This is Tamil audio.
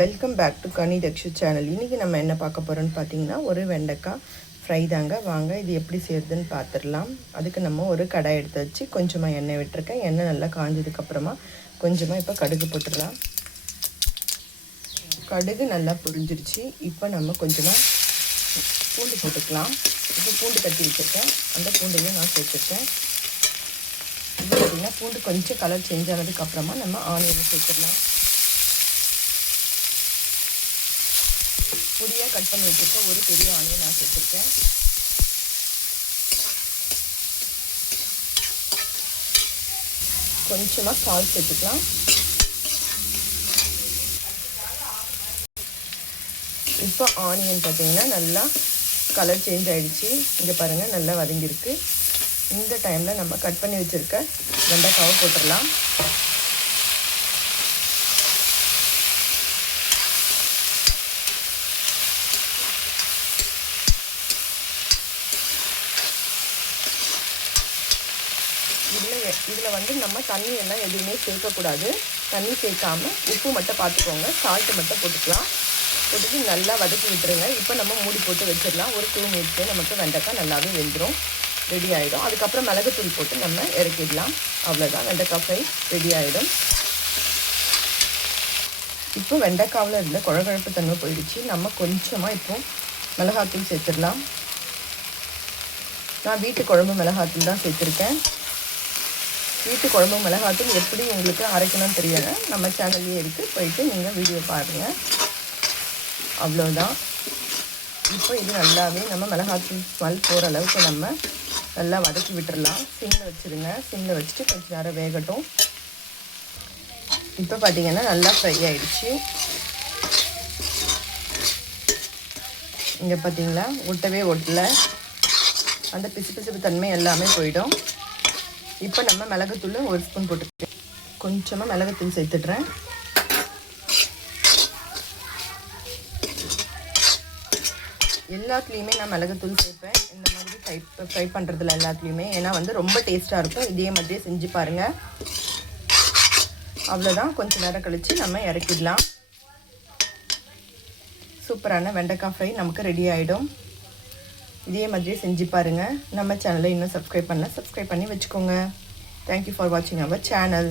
Welcome back to Ghani Dakshu channel. இன்றைக்கி நம்ம என்ன பார்க்க போகிறோன்னு பார்த்தீங்கன்னா, ஒரு வெண்டைக்காய் ஃப்ரை தாங்க. வாங்க இது எப்படி செய்யுதுன்னு பார்த்துடலாம். அதுக்கு நம்ம ஒரு கடாய் எடுத்து வச்சு கொஞ்சமாக எண்ணெய் விட்டுருக்கேன். எண்ணெய் நல்லா காஞ்சதுக்கப்புறமா கொஞ்சமாக இப்போ கடுகு போட்டுடலாம். கடுகு நல்லா பொரிஞ்சிருச்சு. இப்போ நம்ம கொஞ்சமாக பூண்டு போட்டுக்கலாம். இப்போ பூண்டு கட்டி வச்சுருக்கேன், அந்த பூண்டையும் நான் சேர்த்துருக்கேன். இப்போ பார்த்திங்கன்னா பூண்டு கொஞ்சம் கலர் சேஞ்ச் ஆனதுக்கப்புறமா நம்ம ஆனியனை சேர்த்துடலாம். பொடியாக கட் பண்ணி வச்சுருக்கேன் ஒரு பெரிய ஆனியன் நான் சேர்த்துருக்கேன். கொஞ்சமாக சால்ட் சேர்த்துக்கலாம். இப்போ ஆனியன் பார்த்தீங்கன்னா நல்லா கலர் சேஞ்ச் ஆகிடுச்சு. இங்கே பாருங்கள் நல்லா வதங்கியிருக்கு. இந்த டைமில் நம்ம கட் பண்ணி வச்சுருக்க வெண்டைக்காவை போட்டுடலாம். இதில் வந்து நம்ம தண்ணி எல்லாம் எதுவுமே சேர்க்கக்கூடாது. தண்ணி சேர்க்காமல் உப்பு மட்டும் பார்த்துக்கோங்க. சால்ட்டு மட்டும் போட்டுக்கலாம். போட்டுட்டு நல்லா வதக்கி விட்டுருங்க. இப்போ நம்ம மூடி போட்டு வச்சிடலாம். ஒரு 2 மினிட்ஸ்லேயே நமக்கு வெண்டைக்காய் நல்லாவே வெந்துடும், ரெடி ஆகிடும். அதுக்கப்புறம் மிளகுத்தூள் போட்டு நம்ம இறக்கிடலாம். அவ்வளோதான், வெண்டைக்காய் ஃப்ரை ரெடி ஆகிடும். இப்போ வெண்டைக்காவில் இருந்த குழகுழப்பு தன்மை போயிடுச்சு. நம்ம கொஞ்சமாக இப்போ மிளகாத்தூள் சேர்த்துடலாம். நான் வீட்டு குழம்பு மிளகாத்தூள் தான் சேர்த்துருக்கேன். வீட்டு குழம்பு மிளகாத்தூள் எப்படி உங்களுக்கு அரைக்கணும்னு தெரியல, நம்ம சேனல்லையே இருக்குது, போயிட்டு நீங்கள் வீடியோ பாருங்கள். அவ்வளோதான். இப்போ இது நல்லாவே நம்ம மிளகாத்தூள் ஸ்மெல் போகிற அளவுக்கு நம்ம நல்லா வதக்கி விட்டுடலாம். சிம்மில் வச்சுருங்க. சிம்மில் வச்சுட்டு கொஞ்சம் நேரம் வேகட்டும். இப்போ பார்த்திங்கன்னா நல்லா ஃப்ரை ஆகிடுச்சு. இங்கே பார்த்திங்களா, ஒட்டலை. அந்த பிசு தன்மை எல்லாமே போயிடும். இப்போ நம்ம மிளகுத்தூள் 1 ஸ்பூன் போட்டு கொஞ்சமாக மிளகுத்தூள் சேர்த்துட்றேன். எல்லாத்துலேயுமே நான் மிளகுத்தூள் சேர்ப்பேன். இந்த மாதிரி ஃப்ரை பண்ணுறதுல எல்லாத்துலேயுமே, ஏன்னா வந்து ரொம்ப டேஸ்ட்டாக இருக்கும். இதே மாதிரியே செஞ்சு பாருங்கள். அவ்வளோதான். கொஞ்சம் நேரம் கழித்து நம்ம இறக்கிடலாம். சூப்பரான வெண்டைக்காய் ஃப்ரை நமக்கு ரெடி ஆகிடும். இதே மாதிரியே செஞ்சு பாருங்கள். நம்ம சேனலை இன்னும் சப்ஸ்கிரைப் பண்ணி வச்சுக்கோங்க. தேங்க்யூ ஃபார் வாட்சிங் அவர் சேனல்.